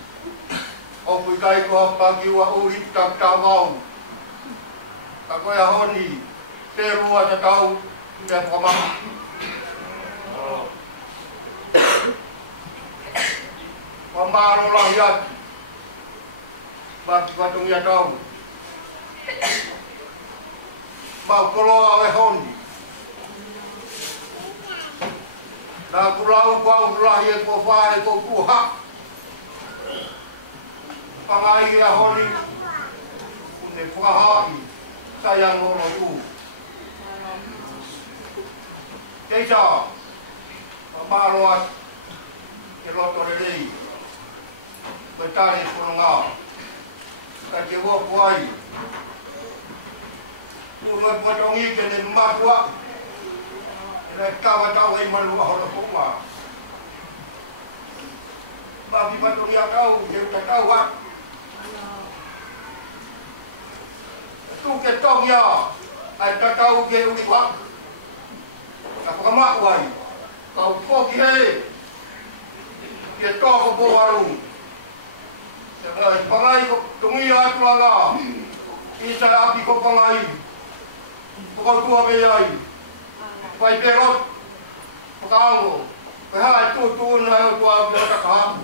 o pui kai ko pagi wa urip tak tawau ka ko ya honi te rua ta tau te koma pambaro lah ya bak patung ya tau mau kolo awe honi na kulau kau lah ye ko fai ko kuha pangai ya honi une fuahai sayang mo tu keja pamaroat keloto dei betari punga ka jewo kuai umat potongi kene matwa kawan-kawan yang malu orang rumah. Bagi patung yang tahu, dia tak tahu ah. Tu ketong ya, ada tahu dia ulik wak. Apa kamak wai? Kau pergi he. Dia tahu ke baru. Pangai ko tungi ya tuala. Isa api ko pangai. Pukul 2 beyai. Pai perot pakango kahai tu na tua beta ka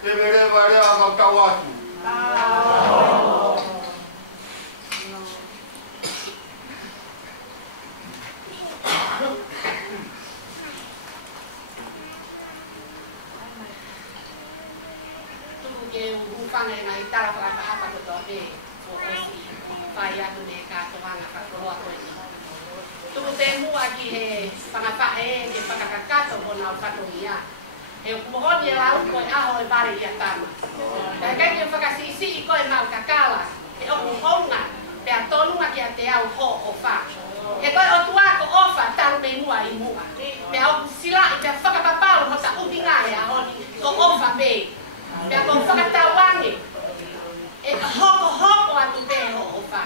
te mere bare aga tawasu ke ufanga na itala para apa ko to be o osi faya to ne ka to hanga ka to wa ko ni tu te mu aki he para pa e ke para ka to bona ka to ia e ko ho ni la ko a ho e bare ia tama ka ke fa si si ko e mau ka kala e o honga pe a tonu aki a te au ho o fa e ko o tua ko ofa taru me mua I mua me au sila I te whakapapau mo ta utinga e a honi ko ofa me me a ko whakatawangi e hoko atu pe ho ofa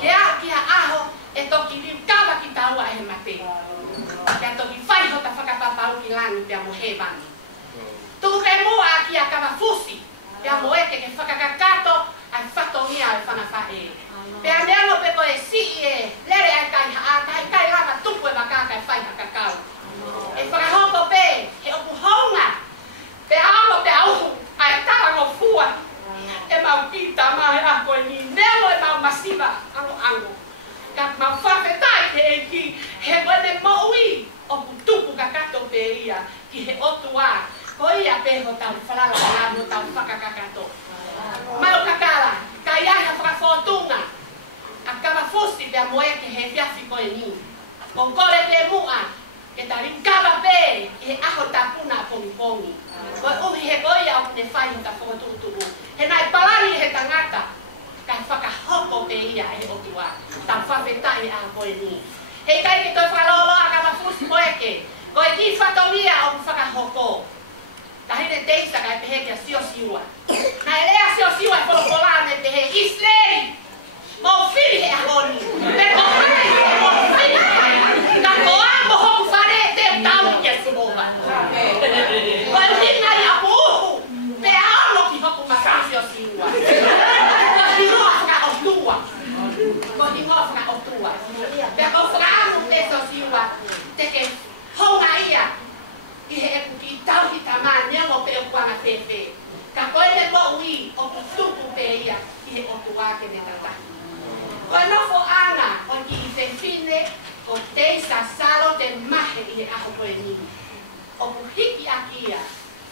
ke a ki a aho e toki riu kawa ki taua e mate ke a toki whai ho ta whakapapau ki langi pe a mo he vangi tu ke mua ki a kawa fusi pe a mo eke ke whakakakato ai whatongia e whanawhae pe a neango pe ko e si e lere ai kai rama tupu e makaka e whai kakakau e whakahoko pe he opu honga pe aongo pe auhu ai tarango fua e mau kita mai a koe ni nelo e mau masiva ango ka mau whawhetai he e ki he wene moui opu tupu kakato pe ia ki he otua ko ia pe ho tau whalala whalano tau whakakakato mau kakala ka iaha whakafotunga a kama fusi pe a moe ke he fiafi koe ni kon kore pe mua ke ta rinkava pe e aho tapuna pongi ko uhi he koia o ne whai ta whakatutumu he nai palari he tangata ka whakahoko pe ia e otua ta whawhetai a koe ni he kai ke koe whalolo a kama fusi moe ke koe ki whatongia o whakahoko ta hine teisa kai pe he kia sio siua na elea sio siua e polopolane pe he Israeli mau fili he ahoni pe ko hai mo fili ka ko amo ho fare te tau ke sumoba ko hina ya buhu pe amo ki hoku masio siwa ko hino ka otua pe ko framo pe so siwa te ke honga ia I he eku ki tau hi tamā nyango pe o kuanga pepe ka koe le mo ui o tupu pe ia I he otua ke ne tatahi Koe nofo anga o ki I whenwhine o teisa salo te mahe I he aho koe nini. O puhiki aki ia,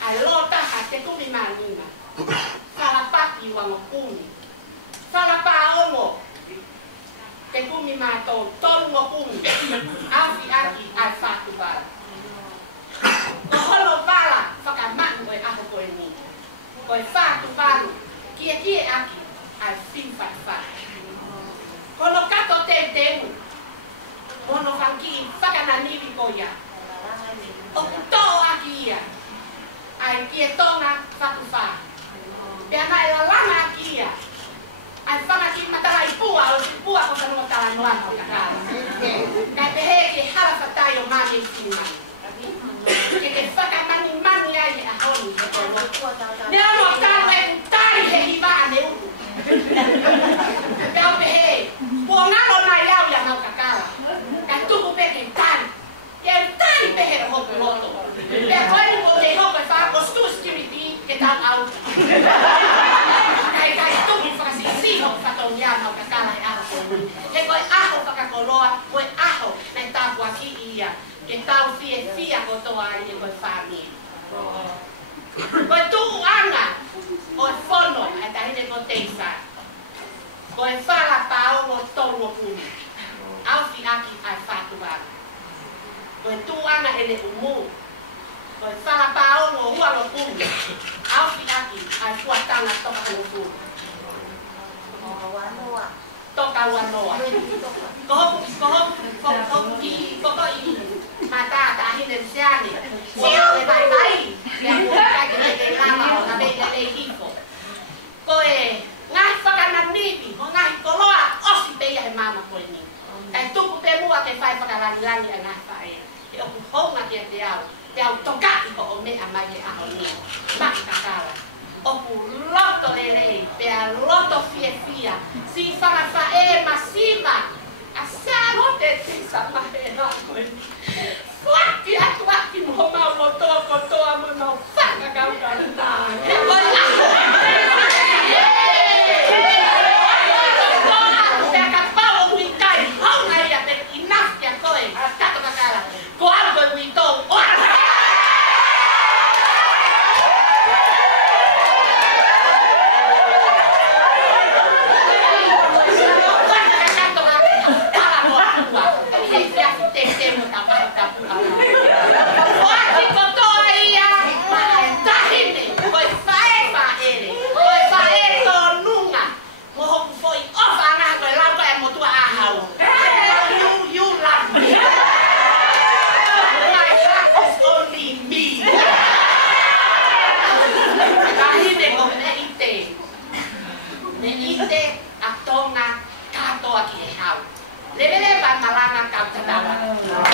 a lota ha te kumi manima. Whalapaki wango kumi. Whalapa ongo, te kumi mātou, tolu ngo kumi. Awhi aki ai whātu wala. Ko holo wala whakamatu koe aho koe nini. Koe whātu walu, kie aki ai whiwhai whai. Kono kato te temu, mono whanki whakananiwi ko ia. O kutoa aki ia, ai kie tonga whakuwha. Pea nai la langa aki ia, ai whanaki matala I pua, o si pua ko tanua tala noan o kakala. Kai pehe ke halawhatai o mani whimani. Ke whakamani mani ai he ahoni. Nea no tāna e kutari he hiwa ane uku. Pea pehe, Puongano na iau ya mau kakala. Ka tuku pe ke tari. Ke tari pe he hoku loto. Pe koe ni po te hoku e whako stu security ke tau au. Kai tuku whakasisi hoku whatong ia mau kakala e aho koe. He koe aho whakakoloa, koe aho na I tāpu aki ia. Ke tau fia kotoa I he koe whami. Koe tuu anga o e whono e tahine ko teisa. Koe whala pao o tono kuni. Awhi aki ai whātu wala. Koe tuanga ene umu. Koe whala pao o hualo kuni. Awhi aki ai fuatanga toka hano kuni. Toka wanoa. Kohoku ki koko I matata ahine msiani. Koe vai. Kia kuhika ke lama o na me hiko. Koe ngai whakananiwi, o ngai koloa, osi peia he mama koe ni. Kai tuku pe mua ke whai whakarangirangi a ngai whae. He oku honga kia te au tokaki ko o mea mai he aho ni. Maki kakala. Oku loto lelei, pea loto fia. Si whakawhae masima. A saro te tisa mahe na koe ni. Waki atu aki mo mau lotoa kotoa mo no whakakaukana. Koe aho. Tama.